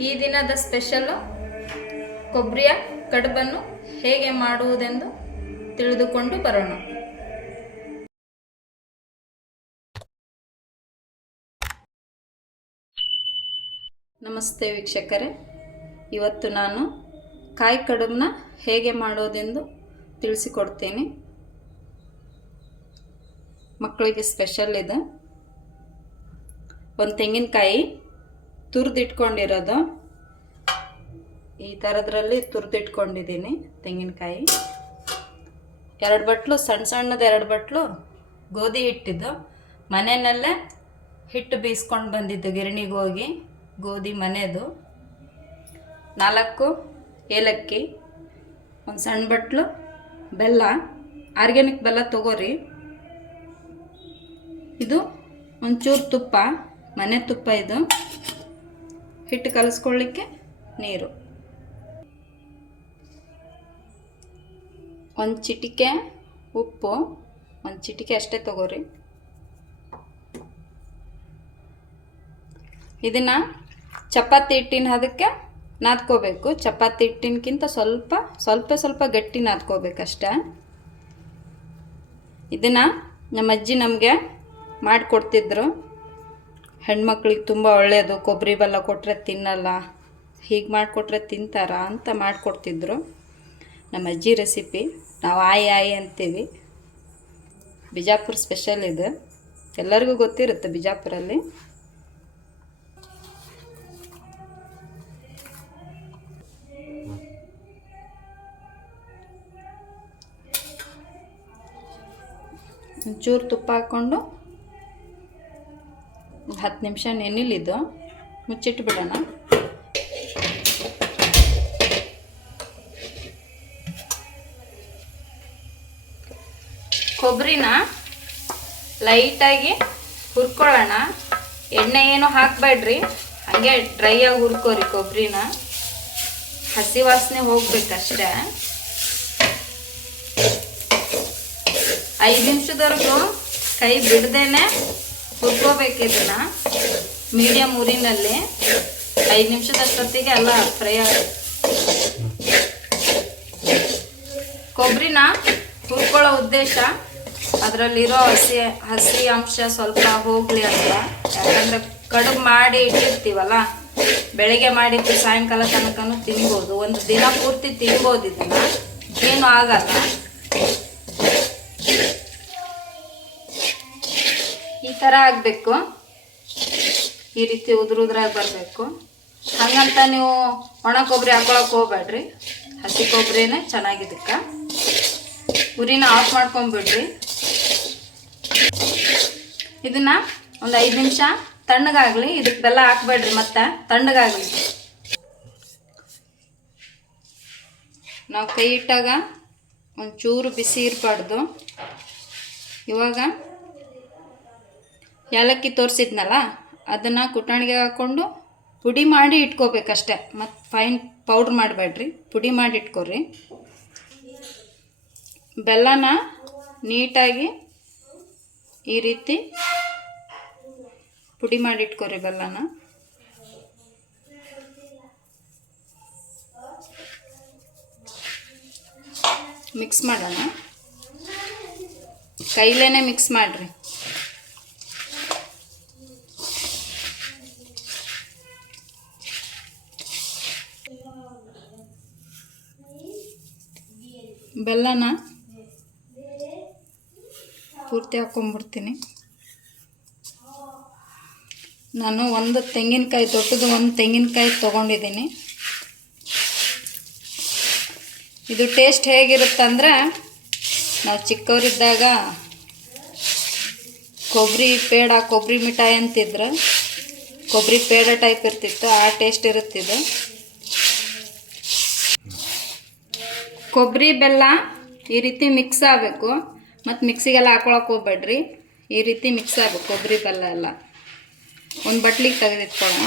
ಈ ದಿನದ ಸ್ಪೆಷಲ್ಲು ಕೊಬ್ಬರಿಯ ಕಡುಬನ್ನು ಹೇಗೆ ಮಾಡುವುದೆಂದು ತಿಳಿದುಕೊಂಡು ಬರೋಣ. ನಮಸ್ತೆ ವೀಕ್ಷಕರೇ, ಇವತ್ತು ನಾನು ಕಾಯಿ ಕಡುಬನ್ನ ಹೇಗೆ ಮಾಡೋದೆಂದು ತಿಳಿಸಿಕೊಡ್ತೀನಿ. ಮಕ್ಕಳಿಗೆ ಸ್ಪೆಷಲ್ ಇದೆ. ಒಂದು ತೆಂಗಿನಕಾಯಿ ತುರಿದಿಟ್ಕೊಂಡಿರೋದು, ಈ ಥರದ್ರಲ್ಲಿ ತುರಿದಿಟ್ಕೊಂಡಿದ್ದೀನಿ ತೆಂಗಿನಕಾಯಿ. 2 ಬಟ್ಲು ಸಣ್ಣದು 2 ಬಟ್ಲು ಗೋಧಿ ಹಿಟ್ಟಿದ್ದು, ಮನೆಯಲ್ಲೇ ಹಿಟ್ಟು ಬೀಸ್ಕೊಂಡು ಬಂದಿದ್ದು ಗಿರಣಿಗೆ ಹೋಗಿ, ಗೋಧಿ ಮನೆದು. 4 ಏಲಕ್ಕಿ, ಒಂದು ಸಣ್ಣ ಬಟ್ಲು ಬೆಲ್ಲ, ಆರ್ಗ್ಯಾನಿಕ್ ಬೆಲ್ಲ ತಗೋರಿ. ಇದು ಒಂಚೂರು ತುಪ್ಪ, ಮನೆ ತುಪ್ಪ. ಇದು ಹಿಟ್ಟು ಕಲಿಸ್ಕೊಳ್ಳಿಕ್ಕೆ ನೀರು, ಒಂದು ಚಿಟಿಕೆ ಉಪ್ಪು, ಒಂದು ಚಿಟಿಕೆ ಅಷ್ಟೇ ತಗೋರಿ. ಇದನ್ನು ಚಪಾತಿ ಹಿಟ್ಟಿನ ಅದಕ್ಕೆ ನಾದ್ಕೋಬೇಕು. ಚಪಾತಿ ಹಿಟ್ಟಿನಕ್ಕಿಂತ ಸ್ವಲ್ಪ ಗಟ್ಟಿ ನಾದ್ಕೋಬೇಕಷ್ಟೆ. ಇದನ್ನು ನಮ್ಮ ಅಜ್ಜಿ ನಮಗೆ ಮಾಡಿಕೊಡ್ತಿದ್ರು. ಹೆಣ್ಮಕ್ಳಿಗೆ ತುಂಬ ಒಳ್ಳೆಯದು, ಕೊಬ್ಬರಿ ಬೆಲ್ಲ ಕೊಟ್ಟರೆ ತಿನ್ನಲ್ಲ, ಹೀಗೆ ಮಾಡಿಕೊಟ್ರೆ ತಿಂತಾರ ಅಂತ ಮಾಡಿಕೊಡ್ತಿದ್ರು. ನಮ್ಮ ಅಜ್ಜಿ ರೆಸಿಪಿ, ನಾವು ಆಯಿ ಅಂತೀವಿ. ಬಿಜಾಪುರ ಸ್ಪೆಷಲ್ ಇದು, ಎಲ್ಲರಿಗೂ ಗೊತ್ತಿರುತ್ತೆ ಬಿಜಾಪುರಲ್ಲಿ. ಒಂಚೂರು ತುಪ್ಪ ಹಾಕ್ಕೊಂಡು 10 ನಿಮಿಷ ನೆನಿಲಿದ್ದು ಮುಚ್ಚಿಟ್ಟು ಬಿಡೋಣ. ಕೊಬ್ಬರಿನ ಲೈಟಾಗಿ ಹುರ್ಕೊಳ್ಳೋಣ. ಎಣ್ಣೆ ಏನು ಹಾಕಬೇಡ್ರಿ, ಹಾಗೆ ಡ್ರೈಯಾಗಿ ಹುರ್ಕೋರಿ ಕೊಬ್ಬರಿನ. ಹಸಿ ವಾಸನೆ ಹೋಗ್ಬೇಕಷ್ಟೇ. 5 ನಿಮಿಷದವರೆಗೂ ಕೈ ಬಿಡ್ದೇನೆ ಹುರ್ಕೋಬೇಕು. ಇದನ್ನು ಮೀಡಿಯಮ್ ಉರಿನಲ್ಲಿ 5 ನಿಮಿಷದಷ್ಟೊತ್ತಿಗೆ ಎಲ್ಲ ಫ್ರೈ ಆಗುತ್ತೆ. ಕೊಬ್ಬರಿನ ಹುರ್ಕೊಳ್ಳೋ ಉದ್ದೇಶ ಅದರಲ್ಲಿರೋ ಹಸಿ ಅಂಶ ಸ್ವಲ್ಪ ಹೋಗಲಿ ಅಂತ. ಯಾಕಂದರೆ ಕಡುಬು ಮಾಡಿ ಇಟ್ಟಿರ್ತೀವಲ್ಲ, ಬೆಳಗ್ಗೆ ಮಾಡಿದ್ದು ಸಾಯಂಕಾಲ ತನಕನೂ ತಿನ್ಬೋದು, ಒಂದು ದಿನ ಪೂರ್ತಿ ತಿನ್ಬೋದು. ಇದನ್ನು ಏನೂ ಆಗಲ್ಲ. ಈ ಥರ ಆಗಬೇಕು, ಈ ರೀತಿ ಉದುರಾಗಿ ಬರಬೇಕು. ಹಾಗಂತ ನೀವು ಒಣ ಕೊಬ್ಬರಿ ಹಾಕೊಳಕ್ಕೆ ಹೋಗ್ಬೇಡ್ರಿ, ಹಸಿ ಕೊಬ್ಬರಿನೇ ಚೆನ್ನಾಗಿದ್ದಕ್ಕೆ. ಉರಿನ ಆಫ್ ಮಾಡ್ಕೊಂಬಿಡ್ರಿ. ಇದನ್ನು ಒಂದು 5 ನಿಮಿಷ ತಣ್ಣಗಾಗಲಿ. ಇದಕ್ಕೆ ಬೆಲ್ಲ ಹಾಕ್ಬೇಡ್ರಿ, ಮತ್ತೆ ತಣ್ಣಗಾಗಲಿ. ನಾವು ಕೈ ಇಟ್ಟಾಗ ಒಂಚೂರು ಬಿಸಿ ಇರಬಾರ್ದು. ಇವಾಗ ಏಲಕ್ಕಿ ತೋರಿಸಿದ್ನಲ್ಲ, ಅದನ್ನು ಕುಟಾಣಿಗೆ ಹಾಕ್ಕೊಂಡು ಪುಡಿ ಮಾಡಿ ಇಟ್ಕೋಬೇಕಷ್ಟೆ. ಮತ್ತು ಫೈನ್ ಪೌಡ್ರ್ ಮಾಡಬೇಡ್ರಿ, ಪುಡಿ ಮಾಡಿ ಇಟ್ಕೊರಿ. ಬೆಲ್ಲನ ನೀಟಾಗಿ ಈ ರೀತಿ ಪುಡಿ ಮಾಡಿ ಇಟ್ಕೊರಿ. ಬೆಲ್ಲನ ಮಿಕ್ಸ್ ಮಾಡೋಣ. ಕೈಲೇನೆ ಮಿಕ್ಸ್ ಮಾಡಿರಿ. ಬೆಲ್ಲನ ಪೂರ್ತಿ ಹಾಕ್ಕೊಂಬಿಡ್ತೀನಿ. ನಾನು ಒಂದು ತೆಂಗಿನಕಾಯಿ, ದೊಡ್ಡದು ಒಂದು ತೆಂಗಿನಕಾಯಿ ತೊಗೊಂಡಿದ್ದೀನಿ. ಇದು ಟೇಸ್ಟ್ ಹೇಗಿರುತ್ತಂದರೆ, ನಾವು ಚಿಕ್ಕವರಿದ್ದಾಗ ಕೊಬ್ಬರಿ ಪೇಡ, ಕೊಬ್ಬರಿ ಮಿಠಾಯಿ ಅಂತಿದ್ರೆ, ಕೊಬ್ಬರಿ ಪೇಡ ಟೈಪ್ ಇರ್ತಿತ್ತು, ಆ ಟೇಸ್ಟ್ ಇರುತ್ತಿದ್ದು. ಕೊಬ್ಬರಿ ಬೆಲ್ಲ ಈ ರೀತಿ ಮಿಕ್ಸ್ ಆಗಬೇಕು. ಮತ್ತು ಮಿಕ್ಸಿಗೆಲ್ಲ ಹಾಕೊಳಕ್ಕೆ ಹೋಗ್ಬೇಡ್ರಿ, ಈ ರೀತಿ ಮಿಕ್ಸ್ ಆಗಬೇಕು ಕೊಬ್ಬರಿ ಬೆಲ್ಲ ಎಲ್ಲ. ಒಂದು ಬಟ್ಲಿಗೆ ತೆಗೆದಿಟ್ಕೊಳ್ಳೋಣ.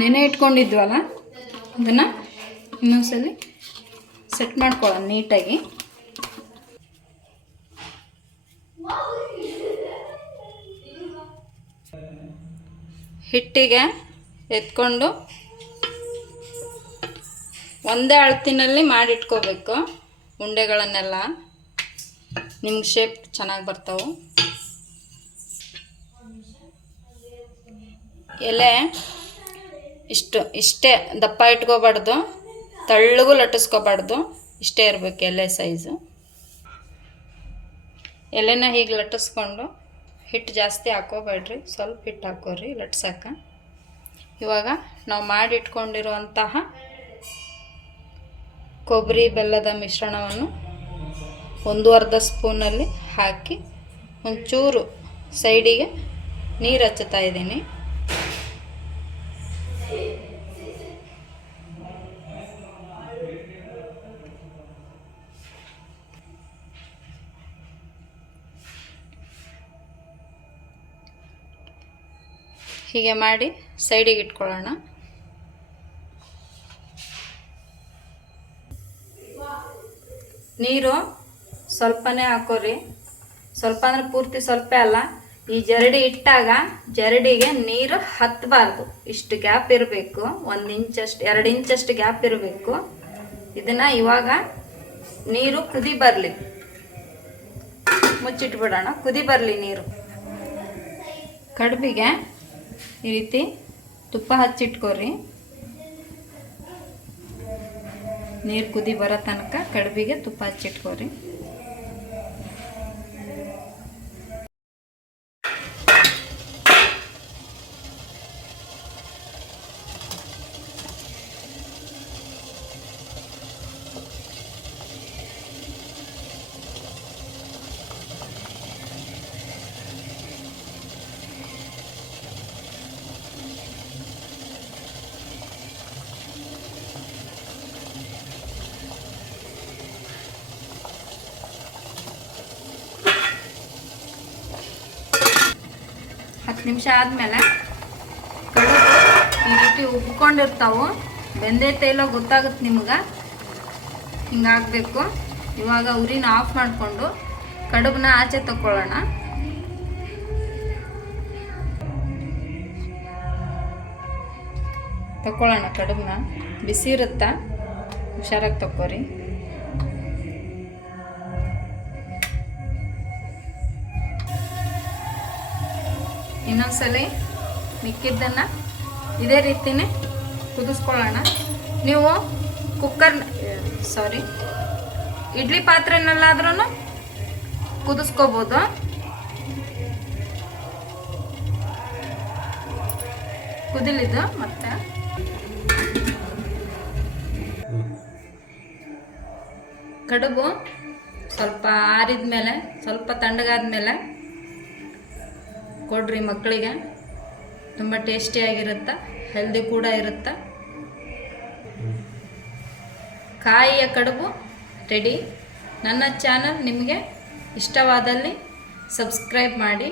ನೆನೆ ಇಟ್ಕೊಂಡಿದ್ವಲ್ಲ, ಅದನ್ನು ಇನ್ನೊಂದ್ಸಲಿ ಸೆಟ್ ಮಾಡ್ಕೊಳ್ಳೋಣ ನೀಟಾಗಿ. ಹಿಟ್ಟಿಗೆ ಎತ್ಕೊಂಡು ಒಂದೇ ಅಳತಿನಲ್ಲಿ ಮಾಡಿಟ್ಕೋಬೇಕು ಉಂಡೆಗಳನ್ನೆಲ್ಲ. ನಿಮ್ಗೆ ಶೇಪ್ ಚೆನ್ನಾಗಿ ಬರ್ತಾವೆ. ಎಲೆ ಇಷ್ಟೇ ದಪ್ಪ ಇಟ್ಕೋಬಾರ್ದು, ತೆಳ್ಳಗೂ ಲಟ್ಟಿಸ್ಕೋಬಾರ್ದು, ಇಷ್ಟೇ ಇರಬೇಕು ಎಲೆ ಸೈಜು. ಎಲೆನ ಹೀಗೆ ಲಟ್ಟಿಸ್ಕೊಂಡು ಹಿಟ್ಟು ಜಾಸ್ತಿ ಹಾಕೋಬೇಡ್ರಿ, ಸ್ವಲ್ಪ ಹಿಟ್ಟು ಹಾಕೋರಿ ಲಟ್ಸಕ್ಕೆ. ಇವಾಗ ನಾವು ಮಾಡಿಟ್ಕೊಂಡಿರುವಂತಹ ಕೊಬ್ಬರಿ ಬೆಲ್ಲದ ಮಿಶ್ರಣವನ್ನು 1/2 ಸ್ಪೂನಲ್ಲಿ ಹಾಕಿ ಒಂಚೂರು ಸೈಡಿಗೆ ನೀರು ಹಚ್ಚುತ್ತಾ ಇದ್ದೀನಿ. ಹೀಗೆ ಮಾಡಿ ಸೈಡಿಗೆ ಇಟ್ಕೊಳ್ಳೋಣ. ನೀರು ಸ್ವಲ್ಪನೇ ಹಾಕೋರಿ, ಸ್ವಲ್ಪ ಅಂದರೆ ಪೂರ್ತಿ ಸ್ವಲ್ಪ ಅಲ್ಲ. ಈ ಜರಡಿ ಇಟ್ಟಾಗ ಜರಡಿಗೆ ನೀರು ಹತ್ತಬಾರ್ದು, ಇಷ್ಟು ಗ್ಯಾಪ್ ಇರಬೇಕು. 1 ಇಂಚಷ್ಟು 2 ಇಂಚಷ್ಟು ಗ್ಯಾಪ್ ಇರಬೇಕು. ಇದನ್ನು ಇವಾಗ ನೀರು ಕುದಿ ಬರಲಿ, ಮುಚ್ಚಿಟ್ಬಿಡೋಣ. ಕುದಿ ಬರಲಿ ನೀರು. ಕಡುಬಿಗೆ ಈ ರೀತಿ ತುಪ್ಪ ಹಚ್ಚಿಟ್ಕೋರಿ. ನೀರು ಕುದಿ ಬರೋ ತನಕ ಕಡುಬಿಗೆ ತುಪ್ಪ ಹಚ್ಚಿಟ್ಕೋರಿ. ಹತ್ತು ನಿಮಿಷ ಆದಮೇಲೆ ಕಡುಬು ಈ ರೀತಿ ಉಬ್ಕೊಂಡಿರ್ತಾವೆ, ಬೆಂದೈತೆ ಇಲ್ಲ ಗೊತ್ತಾಗುತ್ತೆ ನಿಮ್ಗೆ. ಹಿಂಗಾಗಬೇಕು. ಇವಾಗ ಉರಿನ ಆಫ್ ಮಾಡಿಕೊಂಡು ಕಡುಬನ್ನ ಆಚೆ ತಗೊಳ್ಳೋಣ. ಕಡುಬನ್ನ ಬಿಸಿ ಇರುತ್ತಾ, ಹುಷಾರಾಗಿ ತಕ್ಕೋರಿ. ಇನ್ನೊಂದ್ಸಲ ಮಿಕ್ಕಿದ್ದನ್ನು ಇದೇ ರೀತಿನೇ ಕುದಿಸ್ಕೊಳ್ಳೋಣ. ನೀವು ಇಡ್ಲಿ ಪಾತ್ರೆನಲ್ಲಾದ್ರೂ ಕುದಿಸ್ಕೋಬೋದು. ಕುದಿಲಿದ್ದು ಮತ್ತೆ ಕಡುಬು ಸ್ವಲ್ಪ ಆರಿದ ಮೇಲೆ, ಸ್ವಲ್ಪ ತಣ್ಣಗಾದ ಮೇಲೆ ಕೊಡ್ರಿ ಮಕ್ಕಳಿಗೆ. ತುಂಬ ಟೇಸ್ಟಿಯಾಗಿರುತ್ತೆ, ಹೆಲ್ದಿ ಕೂಡ ಇರುತ್ತೆ. ಕಾಯಿಯ ಕಡುಬು ರೆಡಿ. ನನ್ನ ಚಾನಲ್ ನಿಮಗೆ ಇಷ್ಟವಾದಲ್ಲಿ ಸಬ್ಸ್ಕ್ರೈಬ್ ಮಾಡಿ.